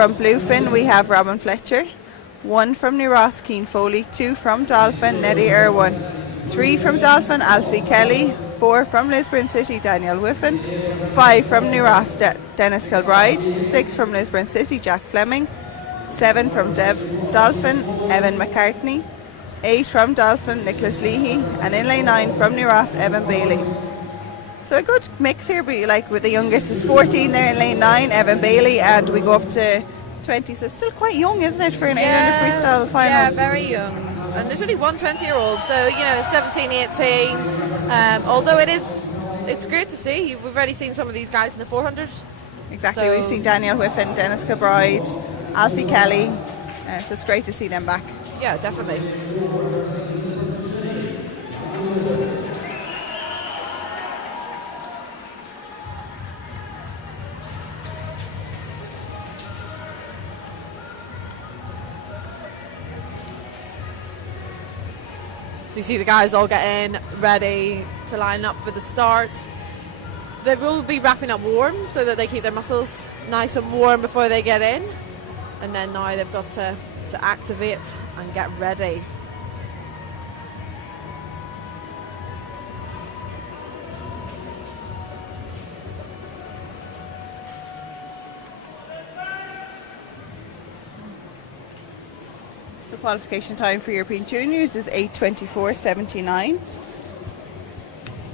from Bluefin, we have Robin Fletcher. 1 from New Ross, Keane Foley. 2 from Dolphin, Neddy Irwin. 3 from Dolphin, Alfie Kelly. 4 from Lisburn City, Daniel Whiffen. 5 from New Ross, Dennis Kilbride. 6 from Lisburn City, Jack Fleming. 7 from Dolphin, Evan McCartney. 8 from Dolphin, Nicholas Leahy. And in lane 9 from New Ross, Evan Bailey. So a good mix here, but like with the youngest is 14 there in lane 9, Evan Bailey, and we go up to 20, so it's still quite young, isn't it, for an 800 freestyle final? Yeah, very young. And there's only one 20-year-old, so, 17, 18. Although it's great to see. We've already seen some of these guys in the 400. Exactly, so we've seen Daniel Whiffen, Dennis Kilbride, Alfie Kelly, so it's great to see them back. Yeah, definitely. So you see the guys all getting ready to line up for the start. They will be wrapping up warm so that they keep their muscles nice and warm before they get in. And then now they've got to activate and get ready. The qualification time for European Juniors is 8:24.79.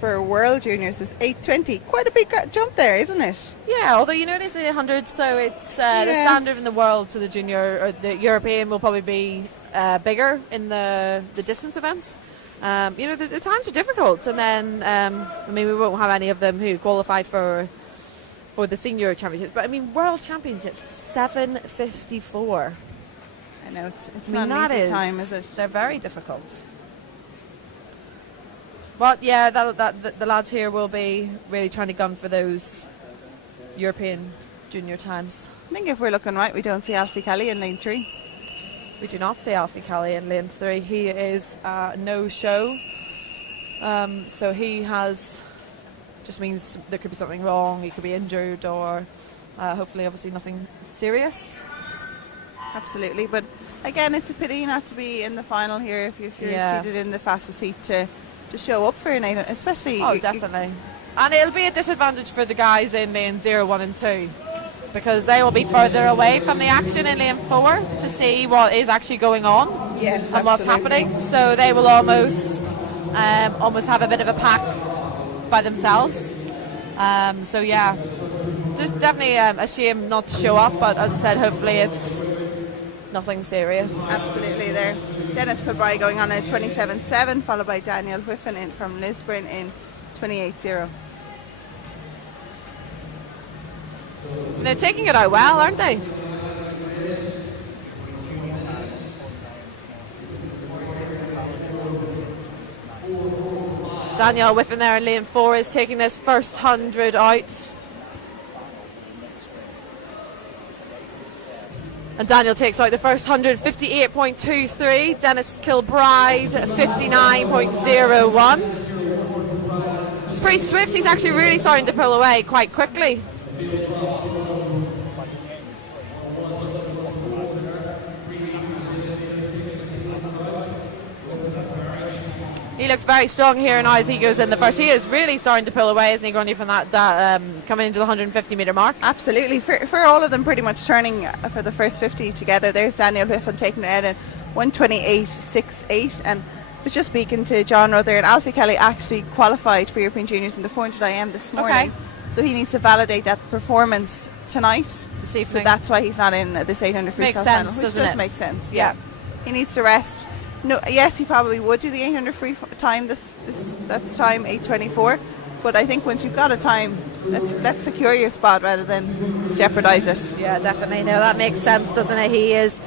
For World Juniors is 8:20. Quite a big jump there, isn't it? Yeah, although it is the 800, so it's the standard in the world to the junior, or the European will probably be bigger in the distance events. The times are difficult, and then we won't have any of them who qualify for the senior championships. But World Championships 7:54. I know it's not an easy time, is it? They're very difficult. But yeah, the lads here will be really trying to gun for those European junior times. I think if we're looking right, we don't see Alfie Kelly in lane 3. We do not see Alfie Kelly in lane 3. He is no show. So he just means there could be something wrong. He could be injured, or hopefully, obviously, nothing serious. Absolutely, but again, it's a pity not to be in the final here if you're seated in the fastest seat to show up for an 800, especially. Oh, definitely. And it'll be a disadvantage for the guys in lane 0, 1 and 2 because they will be further away from the action in lane 4 to see what is actually going on. Yes, and what's happening. So they will almost have a bit of a pack by themselves. So yeah, just definitely a shame not to show up, but as I said, hopefully it's nothing serious. Absolutely there. Dennis Kilbride going on at 27.7, followed by Daniel Whiffen from Lisburn in 28.0. They're taking it out well, aren't they? Daniel Whiffen there in lane 4 is taking this first 100 out. And Daniel takes out the first 100, 58.23. Dennis Kilbride, 59.01. It's pretty swift. He's actually really starting to pull away quite quickly. He looks very strong here now as he goes in the first. He is really starting to pull away, isn't he, Grundy, from that coming into the 150 metre mark? Absolutely. For all of them pretty much turning for the first 50 together. There's Daniel Whiffen taking it out at 1:28.68, and was just speaking to John Ruther, and Alfie Kelly actually qualified for European Juniors in the 400 IM this morning. Okay. So he needs to validate that performance tonight. This evening. So that's why he's not in this 800 freestyle final, which does make sense. Yeah. He needs to rest. No, yes, he probably would do the 800 free time. That's time 8:24. But I think once you've got a time, let's secure your spot rather than jeopardise it. Yeah, definitely. No, that makes sense, doesn't it? He's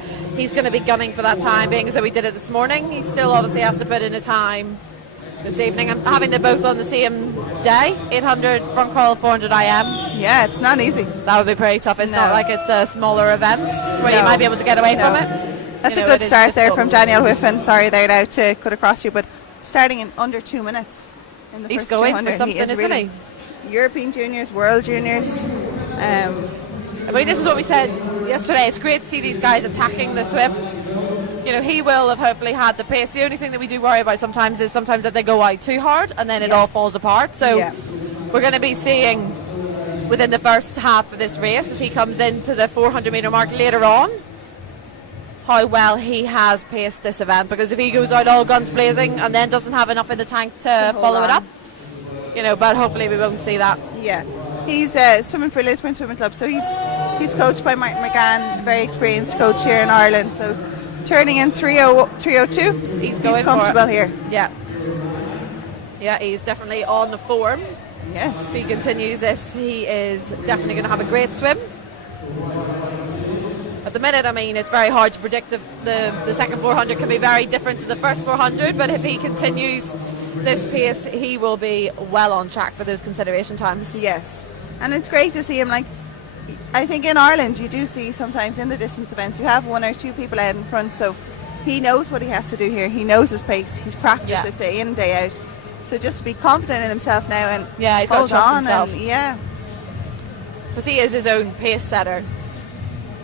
going to be gunning for that time, being as though he did it this morning. He still obviously has to put in a time this evening. And having them both on the same day, 800 front crawl, 400 IM. Yeah, it's not easy. That would be pretty tough. It's not like it's a smaller event where you might be able to get away from it. That's a good start there from Daniel Whiffen. Sorry there now to cut across you, but starting in under 2 minutes in the He's first going 200. for something, isn't he? European Juniors, World Juniors, a I mean, this is what we said yesterday. It's great to see these guys attacking the swim. You know, he will have hopefully had the pace. The only thing that we do worry about sometimes is that they go out too hard and then it all falls apart. So we're going to be seeing within the first half of this race, as he comes into the 400 metre mark later on, how well he has paced this event. Because if he goes out all guns blazing and then doesn't have enough in the tank to follow it up, you know, but hopefully we won't see that. Yeah, he's swimming for Lisburn Swimming Club, so he's coached by Martin McGann, very experienced coach here in Ireland. So turning in 3:02, he's comfortable here. Yeah, he's definitely on the form. Yes, if he continues this, he is definitely going to have a great swim. At the minute, I mean, it's very hard to predict if the second 400 can be very different to the first 400, but if he continues this pace, he will be well on track for those consideration times. Yes, and it's great to see him. Like, I think in Ireland you do see sometimes in the distance events you have one or two people out in front, so he knows what he has to do here. He knows his pace. He's practiced it day in, day out. So just to be confident in himself now and he's got to trust himself. Because he is his own pace setter.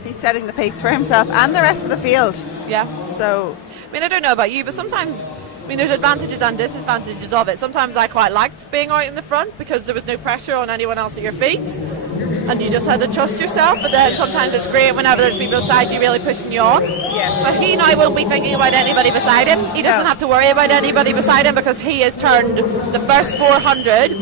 He's setting the pace for himself and the rest of the field. Yeah. So, I mean, I don't know about you, but sometimes, I mean, there's advantages and disadvantages of it. Sometimes I quite liked being out in the front because there was no pressure on anyone else at your feet and you just had to trust yourself. But then sometimes it's great whenever there's people beside you really pushing you on. Yes. But he now won't be thinking about anybody beside him. He doesn't have to worry about anybody beside him because he has turned the first 400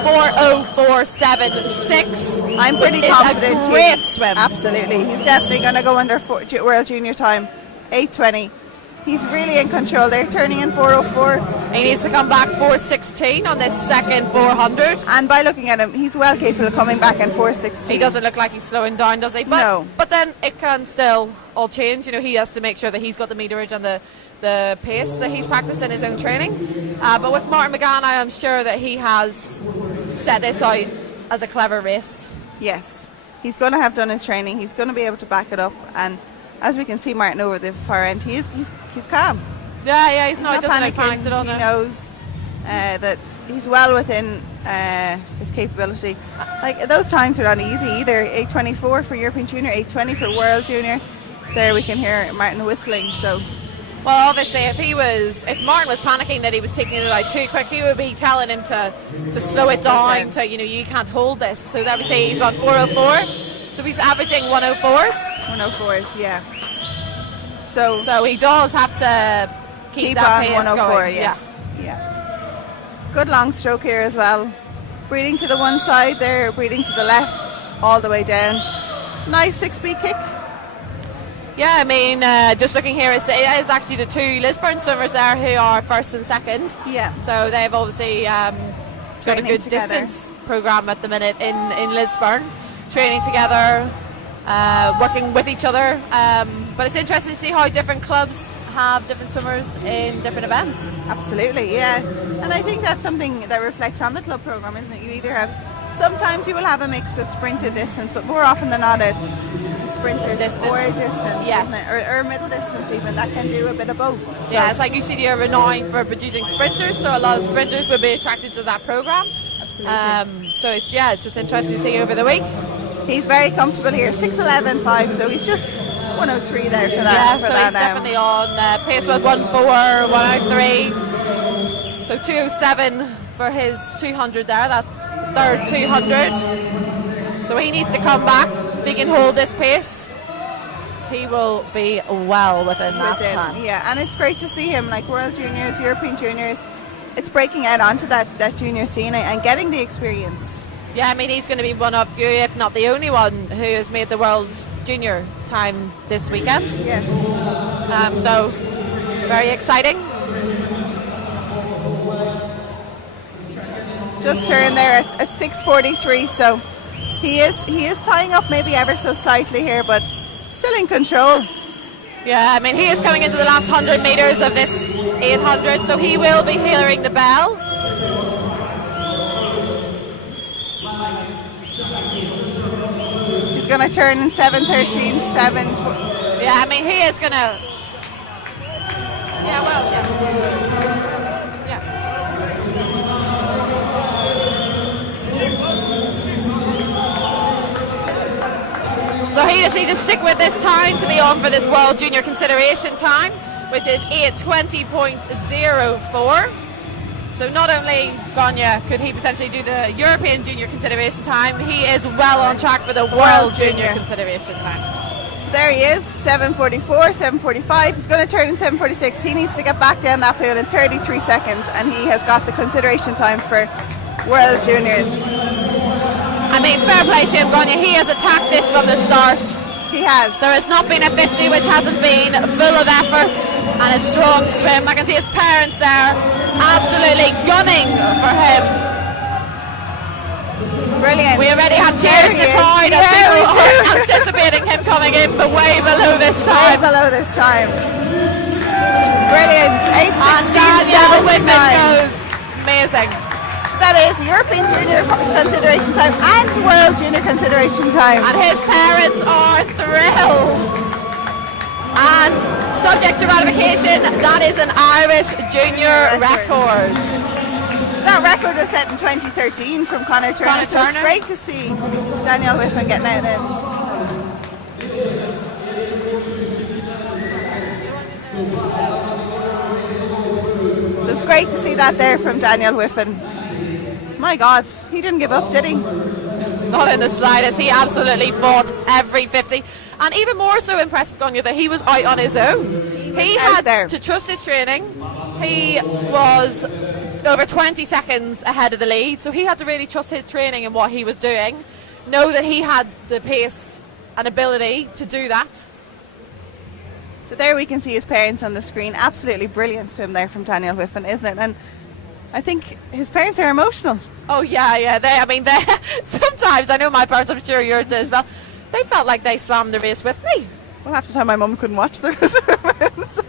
4:04.76. I'm pretty confident. It's a great swim. Absolutely. He's definitely going to go under World Junior time, 8:20. He's really in control there, turning in 4:04. He needs to come back 4:16 on this second 400. And by looking at him, he's well capable of coming back in 4:16. He doesn't look like he's slowing down, does he? But, no. But then it can still all change. You know, he has to make sure that he's got the meterage and the pace that he's practiced in his own training. But with Martin McGann, I am sure that he has set this out as a clever race. Yes, he's going to have done his training. He's going to be able to back it up. And as we can see, Martin over the far end, he's calm. Yeah, he's not doesn't look panicked at all. He knows that he's well within his capability. Like, those times are not easy either. 8:24 for European Junior, 8:20 for World Junior. There we can hear Martin whistling. So, well, obviously, if Martin was panicking that he was taking it out too quick, he would be telling him to slow it down. To, you know, you can't hold this. So that would say he's got 4:04. So he's averaging 1:04s. 1:04s, yeah. So he does have to keep that on pace 1:04. going. Yes. Yeah. Good long stroke here as well. Breathing to the one side there, breathing to the left, all the way down. Nice 6-speed kick. Yeah, I mean, just looking here, it's actually the two Lisburn swimmers there who are first and second. Yeah. So they've obviously got a good distance program at the minute in Lisburn, training together, working with each other. But it's interesting to see how different clubs have different swimmers in different events. Absolutely, yeah. And I think that's something that reflects on the club program, isn't it? You either have, sometimes you will have a mix of sprint and distance, but more often than not it's sprinter distance. Or distance, yes. Isn't it? Or middle distance even, that can do a bit of both. So. Yeah, it's like UCD are renowned for producing sprinters, so a lot of sprinters will be attracted to that program. Absolutely. So it's just interesting to see over the week. He's very comfortable here, 6:11.5, so he's just 1:03 there for that. Yeah, so he's definitely on pace with 1:04, 1:03. So 2:07 for his 200 there, that third 200. So he needs to come back. If he can hold this pace, he will be well within that time. Yeah, and it's great to see him, like World Juniors, European Juniors. It's breaking out onto that junior scene and getting the experience. Yeah, I mean, he's going to be one of few, if not the only one, who has made the World Junior time this weekend. Yes. So, very exciting. Just turned there at 6:43, so he is tying up maybe ever so slightly here, but still in control. Yeah, I mean, he is coming into the last 100 metres of this 800, so he will be hearing the bell. He's going to turn in 7:13, 7. Yeah, I mean, he is going to. Yeah, well, yeah. So he just needs to stick with this time to be on for this World Junior Consideration time, which is 8:20.04. So not only, Gonya, could he potentially do the European Junior Consideration time, he is well on track for the World Junior Consideration time. So there he is, 7:44, 7:45. He's going to turn in 7:46. He needs to get back down that pool in 33 seconds, and he has got the consideration time for World Juniors. I mean, fair play to him, Gonya. He has attacked this from the start. He has. There has not been a 50 which hasn't been full of effort and a strong swim. I can see his parents there absolutely gunning for him. Brilliant. We already have cheers in the crowd as people are anticipating him coming in, but way below this time. Way below this time. Brilliant. 8:16.79 goes. Amazing. That is European Junior Consideration time and World Junior Consideration time. And his parents are thrilled. And subject to ratification, that is an Irish junior record. That record was set in 2013 from Conor Turner. So it's great to see Daniel Whiffen getting out in. So it's great to see that there from Daniel Whiffen. My God, he didn't give up, did he? Not in the slightest. He absolutely fought every 50. And even more so impressive, Gonya, that he was out on his own. He had to trust his training. He was over 20 seconds ahead of the lead, so he had to really trust his training and what he was doing. Know that he had the pace and ability to do that. So there we can see his parents on the screen. Absolutely brilliant swim there from Daniel Whiffen, isn't it? And I think his parents are emotional. Oh yeah. They sometimes, I know my parents, I'm sure yours did as well, they felt like they swam the race with me. Well, half the time my mum couldn't watch the race. So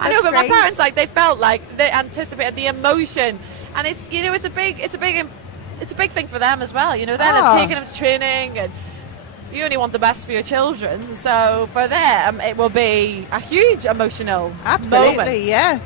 I know, but my parents, like, they felt like they anticipated the emotion, and it's, you know, it's a big thing for them as well. You know, they're taking them to training, and you only want the best for your children. So for them, it will be a huge emotional moment. Absolutely, yeah.